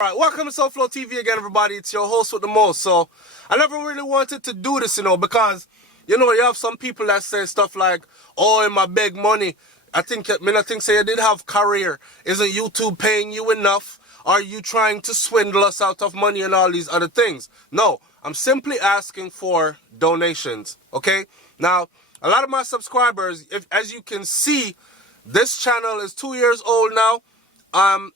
Alright, welcome to Souflotv TV again, everybody. It's your host with the most. So, I never really wanted to do this, because, you have some people that say stuff like, oh, in my big money, I think say you did have career. Isn't YouTube paying you enough? Are you trying to swindle us out of money and all these other things? No, I'm simply asking for donations, okay? Now, a lot of my subscribers, as you can see, this channel is 2 years old now.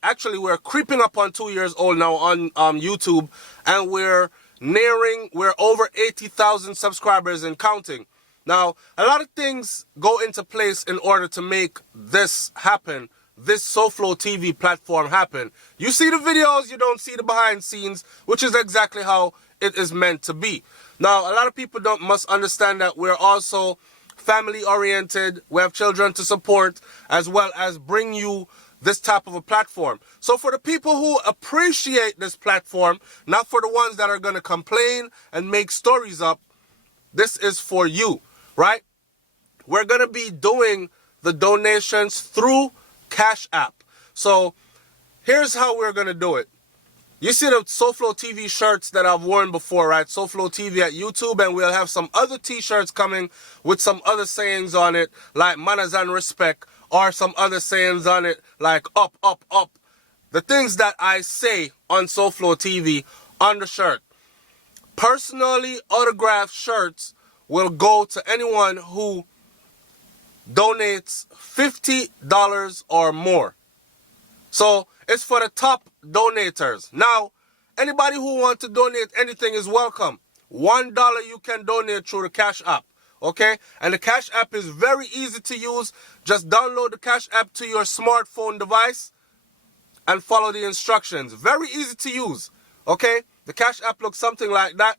Actually, we're creeping up on 2 years old now on YouTube, and we're over 80,000 subscribers and counting. Now, a lot of things go into place in order to make this happen, this Souflotv TV platform happen. You see the videos, you don't see the behind scenes, which is exactly how it is meant to be. Now, a lot of people must understand that we're also family oriented. We have children to support, as well as bring you this type of a platform. So for the people who appreciate this platform, not for the ones that are going to complain and make stories up, this is for you, right? We're going to be doing the donations through Cash App. So here's how we're going to do it. You see the Souflotv TV shirts that I've worn before, right? Souflotv TV at YouTube, and we'll have some other t-shirts coming with some other sayings on it, like manners and respect, or some other sayings on it, like up, up, up. The things that I say on Souflotv TV on the shirt. Personally autographed shirts will go to anyone who donates $50 or more. So it's for the top donators. Now, anybody who wants to donate anything is welcome. $1 you can donate through the Cash App. Okay? And the Cash App is very easy to use. Just download the Cash App to your smartphone device and follow the instructions. Very easy to use. Okay? The Cash App looks something like that.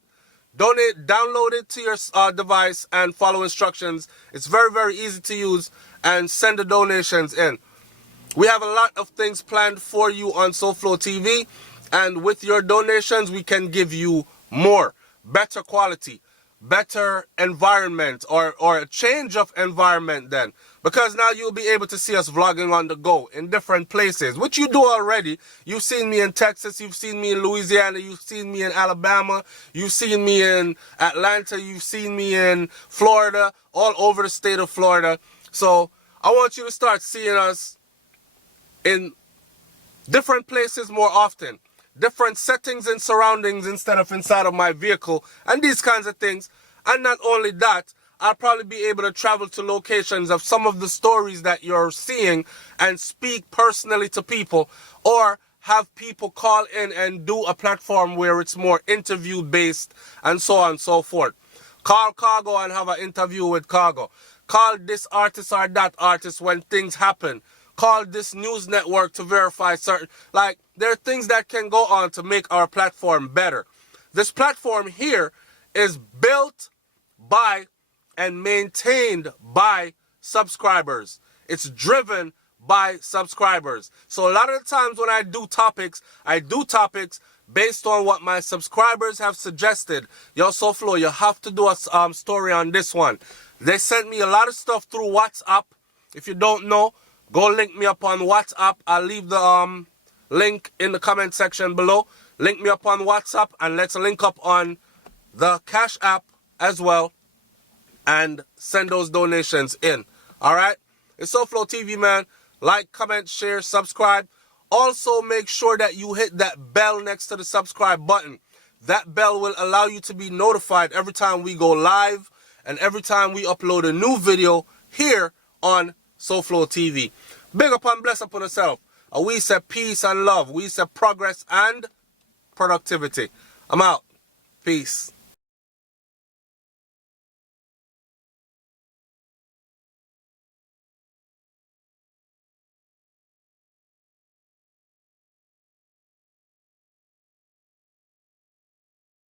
Download it to your device and follow instructions. It's very, very easy to use, and send the donations in. We have a lot of things planned for you on Souflotv TV, and with your donations, we can give you more, better quality, better environment, or a change of environment then. Because now you'll be able to see us vlogging on the go in different places, which you do already. You've seen me in Texas, you've seen me in Louisiana, you've seen me in Alabama, you've seen me in Atlanta, you've seen me in Florida, all over the state of Florida. So I want you to start seeing us in different places more often, different settings and surroundings instead of inside of my vehicle, and these kinds of things. And not only that, I'll probably be able to travel to locations of some of the stories that you're seeing and speak personally to people, or have people call in and do a platform where it's more interview based and so on and so forth. Call Cargo and have an interview with Cargo. Call this artist or that artist when things happen. Call this news network to verify certain, like, there are things that can go on to make our platform better. This platform here is built by and maintained by subscribers. It's driven by subscribers. So a lot of the times when I do topics based on what my subscribers have suggested. Yo, Souflotv, you have to do a story on this one. They sent me a lot of stuff through WhatsApp. If you don't know, go link me up on WhatsApp. I'll leave the link in the comment section below. Link me up on WhatsApp, and let's link up on the Cash App as well, and send those donations in. Alright? It's Souflotv TV, man. Like, comment, share, subscribe. Also, make sure that you hit that bell next to the subscribe button. That bell will allow you to be notified every time we go live and every time we upload a new video here on Souflotv TV. Big up and bless upon yourself. And we say peace and love. We say progress and productivity. I'm out. Peace.